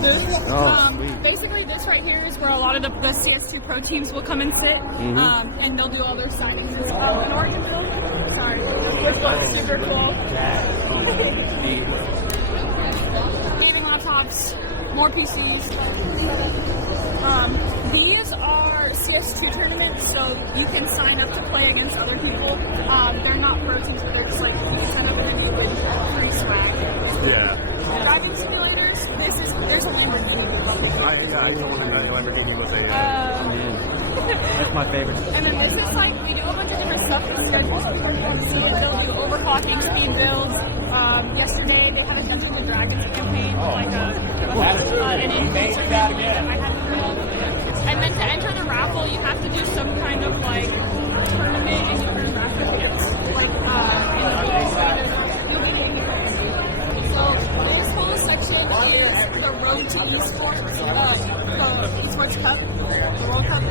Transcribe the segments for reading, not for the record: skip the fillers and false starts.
booth. Oh, basically, this right here is where a lot of the CS2 pro teams will come and sit, and they'll do all their signings. In Oregon, sorry, which was super cool. Gaming laptops, more PCs. These are CS2 tournaments, so you can sign up to play against other people. They're not pro teams, but they're just like sign up and you win free swag. Yeah. Driving simulators. There's a Lamborghini. I don't want to know Lamborghini was That's my favorite. And then this is like, we do a bunch of different stuff with schedules. So they'll do overclocking, speed builds. Yesterday they had a Dungeons and Dragons campaign, like an in-game tournament. And then to enter the raffle, you have to do some kind of like tournament and you earn raffle tickets. Like, you'll be getting it. So this whole section is the road to esports, the esports cup, the World Cup.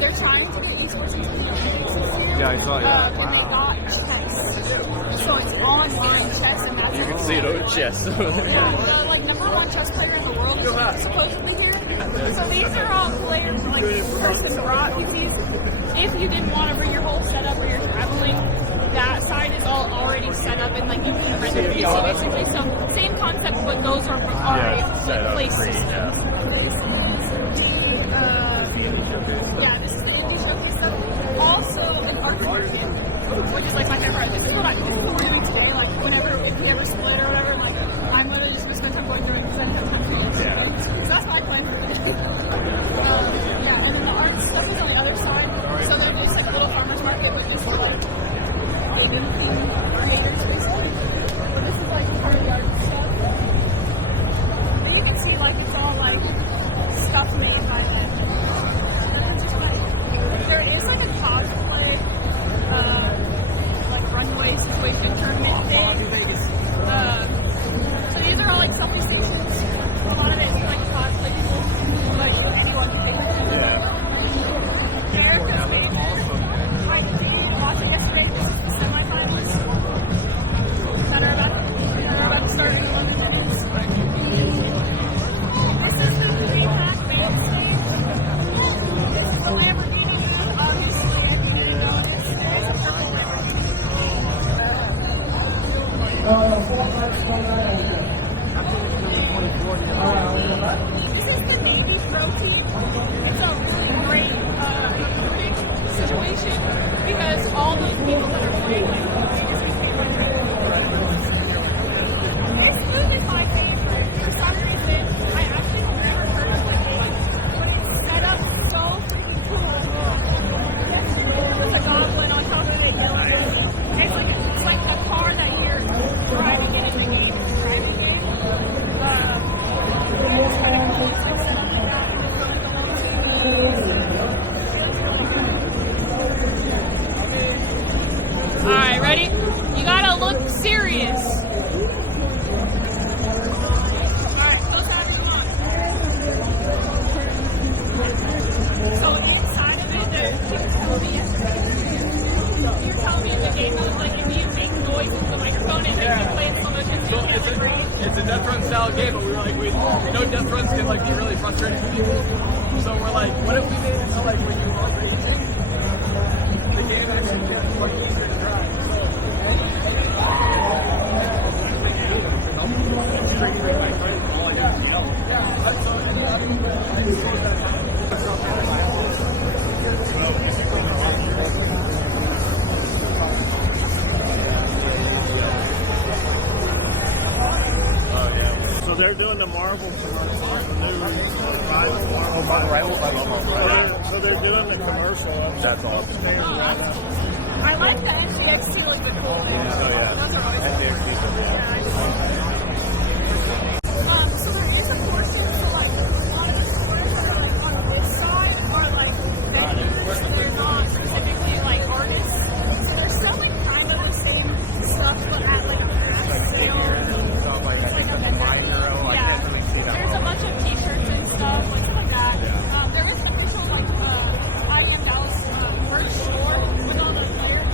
They're trying to get esports into the Olympics this year. Yeah, I saw that. And they got chess. So it's online chess, and that's You can see it on chess. yeah, the like #1 chess player in the world is supposedly here. So these are all players like person brought PCs. If you didn't want to bring your whole setup or you're traveling, that side is all already set up and like you can rent the PC basically. So same concept, but those are already placed. This is the indie trophy stuff. Also an arcade game, which is like my favorite. This is what I do really today. Like whenever if we ever split or whatever, like I'm literally just gonna spend time going through and spend time playing. So that's my plan for today. And then the art stuff is on the other side. So they're just like a little farmer's market, but just for like creators basically. But this is like part of the art stuff. But you can see like it's all like stuff made by them. There is like a cosplay, like runway situation tournament thing. So these are all like selfie stations. A lot of it is like cosplay people, like anyone can take pictures. Erica's favorite. Right, we watched it yesterday. This is the semifinals that are about to start in 11 minutes. This is the Dreamhack main stage. This is the Lamborghini booth. Obviously, if you didn't know this, there is a purple Lamborghini. This is the Navy pro team. It's a really great recruiting situation because all those people that are playing this booth is my favorite. For some reason, I actually have never heard of the game, but it's set up so freaking cool. There's a goblin on top of it, yellow. It's like a car that you're driving in the game. It's kind of cool. It's like set up like that. Alright, ready? You gotta look serious. Alright, close out your eyes. So inside of it, there's people telling me yesterday. You're telling me in the game mode, like if you make noise into the microphone and then you play in slow motion, so it's a Death Run style game, but we were like, we know Death Runs can like be really frustrating for people. So we're like, what if we made it so like when you already the game actually gets like easier to drive? So they're doing the Marvel commercial. So they're doing the commercial. That's awesome. I like the NGX too, like the cool thing. Those are always so there is a portion, so like a lot of the stores that are like on this side are like venues. They're not typically like artists. So they're selling kind of the same stuff but at like a craft sale. Yeah. There's a bunch of t-shirts and stuff like that. There is an official like IDM Dallas merch store with all the players.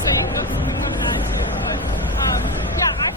So you can go see that. Yeah, I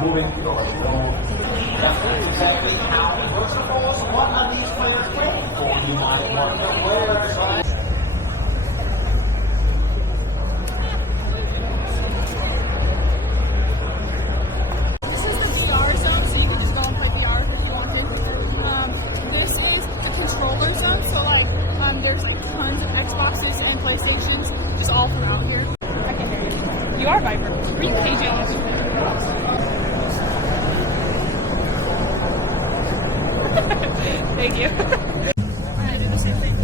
moving to the goal. Exactly how versatile one of these players waiting for the United Market players. This is the VR zone, so you can just go and play VR if you wanted. This is the controller zone, so like there's like tons of Xboxes and PlayStations just all throughout here. I can hear you. You are vibrant. Are you KJ? Thank you. We're gonna do the same thing.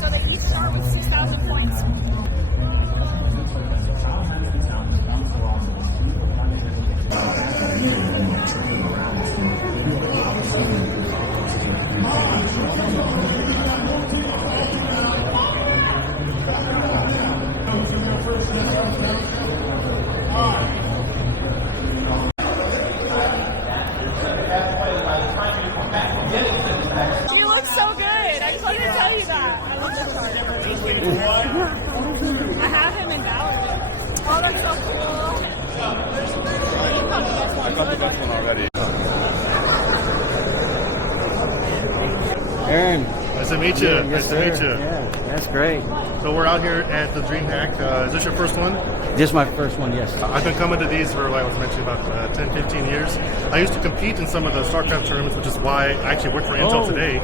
So they each start with 6,000 points. You look so good. I just wanted to tell you that. I love this card. I have him in Dallas. Oh, that's so cool. You probably guessed one. I got the best one already. Aaron. Nice to meet you. Yeah, Nice to meet you. Yeah, that's great. So we're out here at the Dreamhack. Is this your first one? This is my first one, yes. I've been coming to these for, like I was mentioning, about 10, 15 years. I used to compete in some of the StarCraft tournaments, which is why I actually work for Intel today.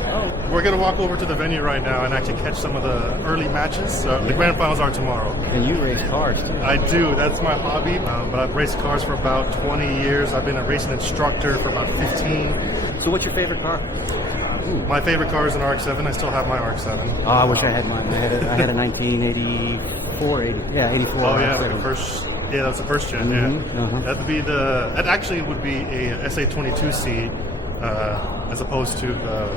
We're going to walk over to the venue right now and actually catch some of the early matches. The grand finals are tomorrow. And you race cars, too. I do. That's my hobby. But I've raced cars for about 20 years. I've been a racing instructor for about 15. So what's your favorite car? My favorite car is an RX-7. I still have my RX-7. Oh, I wish I had mine. I had a 1984, 84. Oh yeah, like the first. Yeah, that's the first gen. Yeah, that'd be the. That actually would be a SA22C, as opposed to the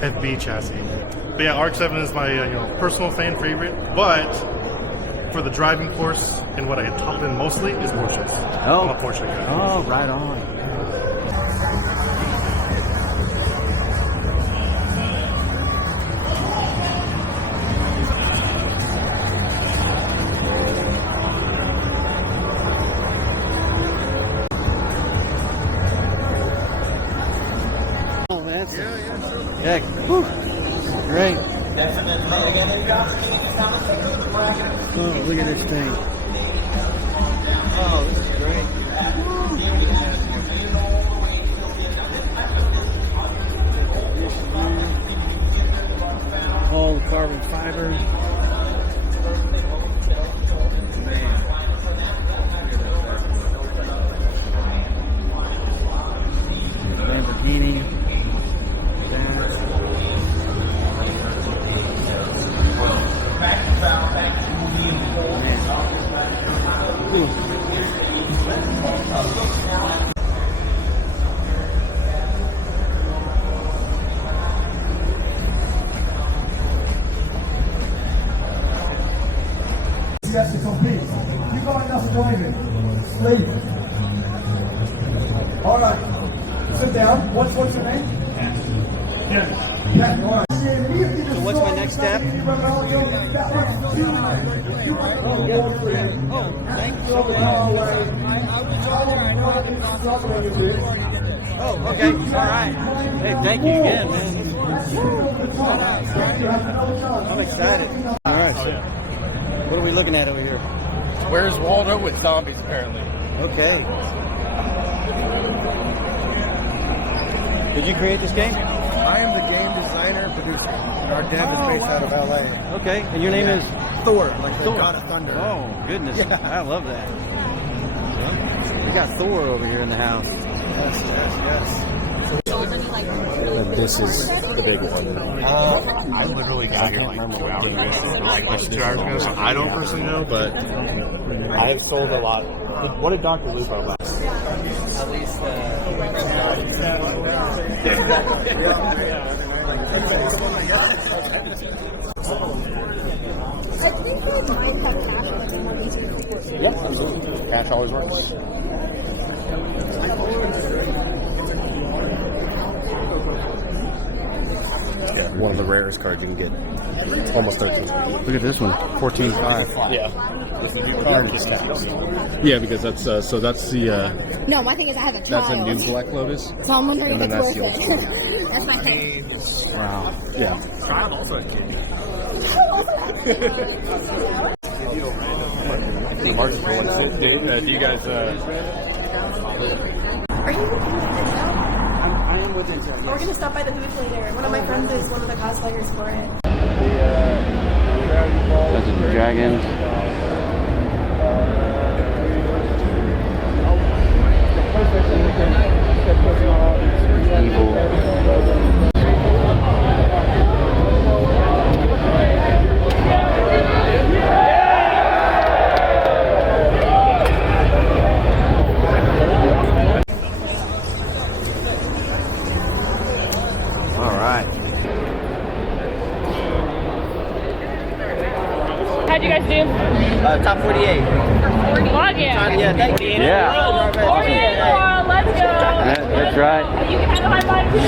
FB chassis. But yeah, RX-7 is my personal fan favorite. But for the driving course and what I top in mostly is Porsches. Oh, I'm a Porsche guy. Oh, right on. Yeah, whew. Great. Oh, look at this thing. Oh, this is great. All the carbon fiber. Man. Lamborghini. You have to compete. You got enough driving. Sleep. All right. Sit down. What's your name? Ken. All right. So what's my next step? Oh, thank you so much. Oh, okay. All right. Hey, thank you again, man. I'm excited. All right. So what are we looking at over here? Where's Waldo with zombies, apparently? Okay. Did you create this game? I am the game designer, producer. And our dev is based out of LA. Okay. And your name is? Thor, like the Thor. god of thunder. Oh, goodness. Yeah. I love that. We got Thor over here in the house. Yes. This is the big one. I literally got here like 2 hours ago. Like less than 2 hours ago, so I don't personally know, but I have sold a lot. What did Dr. Lupo buy? At least, Yep, cash always works. Yeah, one of the rarest cards you can get. Almost 13. Look at this one, 14.5. Yeah. Yeah, because that's so that's the No, my thing is I have a trial. that's a new Black Lotus. So I'm wondering And if then it's that's worth the it. That's my thing. Wow. Yeah. Trial also has candy. Do you guys? Are you with Intel? I am with Intel. We're gonna stop by the booth later. One of my friends is one of the cosplayers for it. That's a dragon. Evil. All right. How'd you guys do? Top 48. Log in. Yeah, thank you. Yeah. Awesome. Let's go. That's right. You can have a high five too.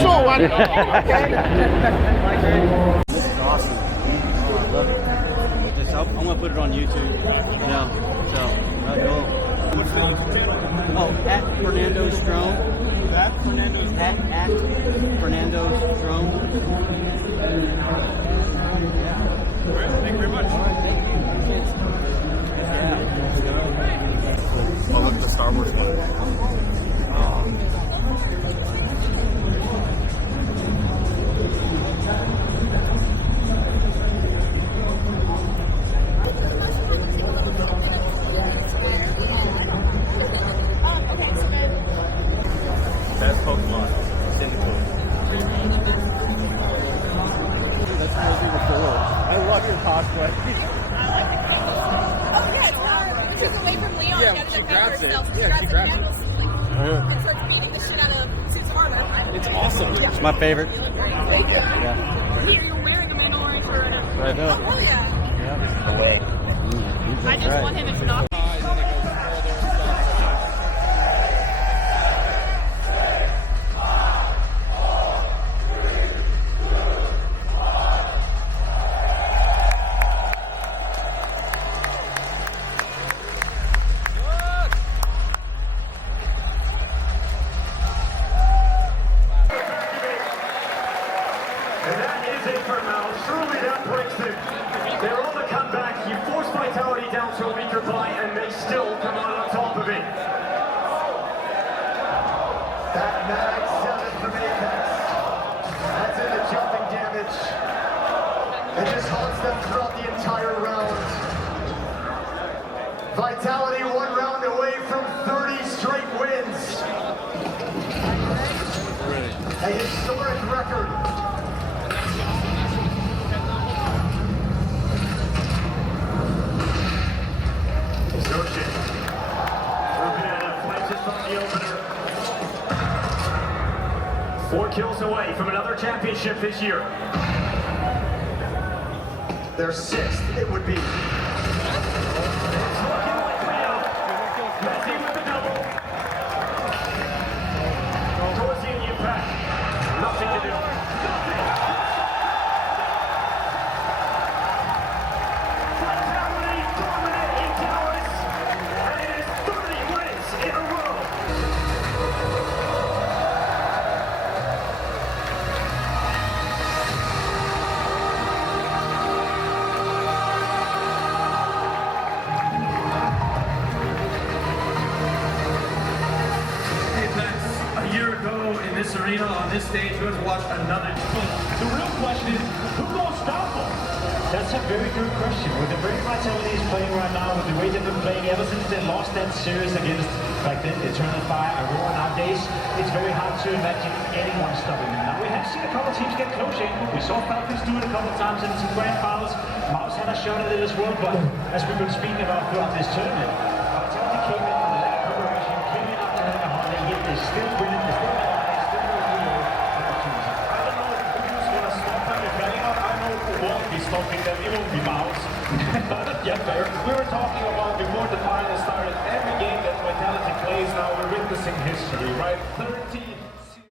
This is awesome. Oh, I love it. I'm gonna put it on YouTube. You know, so that's cool. Oh, at Fernando Strome. At Fernando Strome. Thank you very much. Oh, look at the Star Wars one. Best Pokemon. That's movie before. I love your cosplay. She's away from Leon. Yeah, She she had to grabs it. herself. Yeah, she grabs it. And starts beating the shit out of Sue's armor. It's awesome. It's my favorite. Yeah. Here, you're wearing a Mandalorian for it. Right now. Oh, yeah. Yeah. I just want him to not. And that is it for Mouz. Truly, that breaks them. They're on the comeback. You force Vitality down to a weaker fight, and they still come out on top of it. That mag 7 from Apex. That's in the jumping damage. It just haunts them throughout the entire round. Vitality 1 round away from 30 straight wins. A historic record. Goshen. Rubenetta flinches from the opener. 4 kills away from another championship this year. Their 6th, it would be. It's looking like Leo. Messi with the double. Towards the impact. Nothing to do. Vitality dominant in Dallas. And it is 30 wins in a row. A year ago in this arena, on this stage, we have watched another. The real question is, who gonna stop them? That's a very good question. With the way Vitality is playing right now, with the way they've been playing ever since they lost that series against, back then, Eternal Fire, Aurora nowadays, it's very hard to imagine anyone stopping them. Now, we have seen a couple of teams get close in. We saw Falcons do it a couple of times in some grand finals. Mouz had a shot at it as well, but as we've been speaking about throughout this tournament, Vitality came in with a lack of preparation, came in after having a hard day, yet they're still winning, they're still alive, still no real opportunity. I don't know who's going to stop them. If anyone, I know who won't be stopped. don't pick them, it won't be Mouz. Get there. We were talking about before the final started, every game that Vitality plays now, we're witnessing history, right? 30